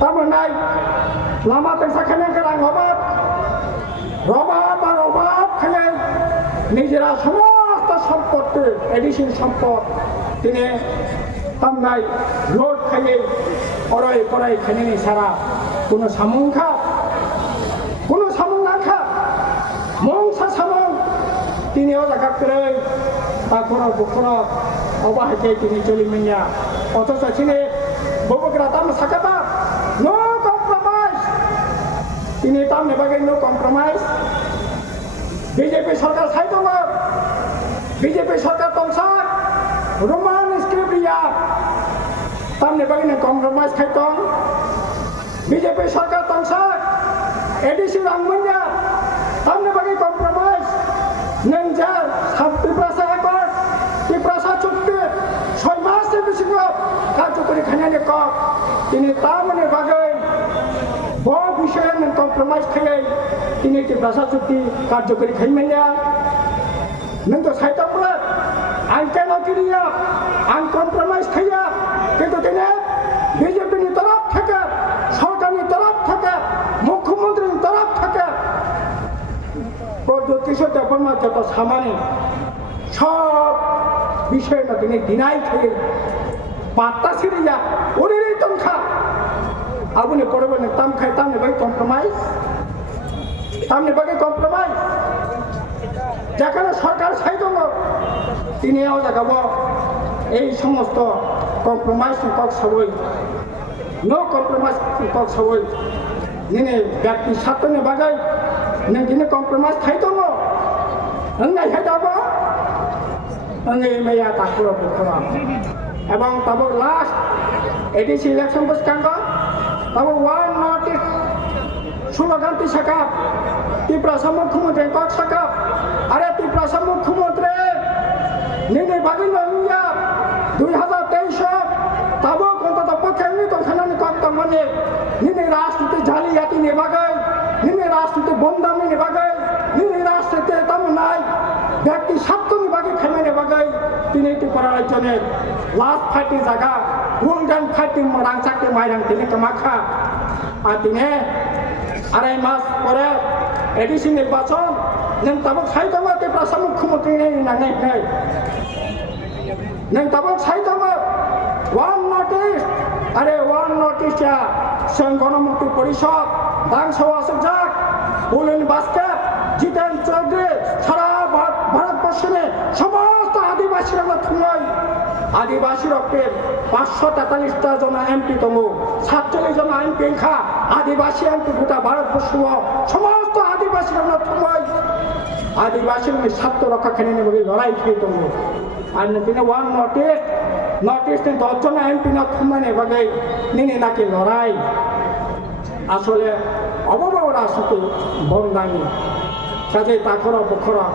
tamunai lama tengsakane kerang obat robab khane নিজেরা সমস্ত সম্পত্তি এডিশন সম্পদ তিনি তামনাই রোড খাইয়ে অরয় করাই খাইনি সারা কোনো সামংখা কোনো সামংখা মংসা সামং তিনিও জায়গা করে তা কোনো কোনো অবাহকে তিনি চলিমিয়া অথচ তিনি ববগ্রা তাম সাকাবা নো কম্প্রোমাইজ তিনি তাম নেবাগে নো কম্প্রোমাইজ বিজেপি সরকার সাইদঙ্গ বিজেপি সরকার তংসাক রোমান স্ক্রিপ্টিয়া তাম নেবাগে নো কম্প্রোমাইজ খাইতং বিজেপি সরকার তংসাক এডিসি রামমন্যা তাম নেবাগে কম্প্রোমাইজ নংজা সাবতিপ্রাসা একর তিপ্রাসা চুক্তি 6 মাসের বেশি কার্যকরী খানানে কক তিনি তামনে বাগে বহু বিষয়ে কম্প্রোমাইজ খাইয়ে তিনি একটি ভাষা চুক্তি কার্যকরী খাইমেলিয়া নং তো সাইতামরা আইন কেন কিরিয়া আইন কম্প্রোমাইজ খাইয়া কিন্তু তিনি বিজেপির তরফ থেকে সরকারের তরফ থেকে মুখ্যমন্ত্রীর তরফ থেকে প্রযুক্তিশীল ব্যাপার যত সামান্য সব বিষয় না তিনি ডিনাই খাইয়ে পাত্তা ছিড়িয়া ওরেরই তংখা আপনি পড়বেন তাম খাই তাম নেবাই কম্প্রোমাইজ তামনি বাকি কম্প্রোমাইজ যেখানে সরকার সাইদঙ্গ তিনিও দেখাব এই সমস্ত কম্প্রোমাইজ কক সবই নো কম্প্রোমাইজ কক সবই নিনে ব্যক্তি স্বার্থনে বাগাই নों দিনে কম্প্রোমাইজ খাইদঙ্গ নাই খাইদাব মেয়া তাকুর বুকুরা এবং তব লাস্ট এডিসি ইলেকশন বসকাঙ্গ তব ওয়ান নট সুলগান্তি শাখা ত্রিপুরা মুখ্যমন্ত্রী কক শাখা আরে ত্রিপুরা মুখ্যমন্ত্রী নিনে বাগিন 2023 তাবো অন্তত পক্ষে তখন কক মানে নিনে রাষ্ট্রতে জালিয়াতি নেবাগাই নিনে রাষ্ট্রতে বন্দামি নেবাগাই নিনে রাষ্ট্রতে তাম নাই ব্যক্তি স্বার্থ নিবাগে খেমে নেবাগাই তিনি এটি করার জন্য লাস্ট ফাইটিং জায়গা গোল্ডেন ফাইটিং রাং চাকরি মাইরাং তিনি কামাখা আর তিনি 2.5 মাস পরে এডিসি নির্বাচন नों तब साइदंग ত্রিপুরা मुख्यमंत्री नांनाय नों तब साइदंग वान नटिस अरे वान नटिसया जों गणमुक्ति परिषद दांसौ आसुकजाक बुलिन बास्केट जितेन चौधरी सारा भारतवर्षनि समस्त आदिवासीरा थुंनाय आदिवासी रक्ते 543 জন एमपी दङ 47 জন एमपी खा आदिवासी एमपी गोटा भारतवर्ष समस्त आदिवासीरा थुंनाय आदिवासी स्वार्थ रक्षा खाने लड़ाई खेल दो और दिन वन नटिस 10 জন एमपी थुमने बगे निने नाकि लड़ाई आसले अबरा आसते बंदानी काजे ताखरा बखरा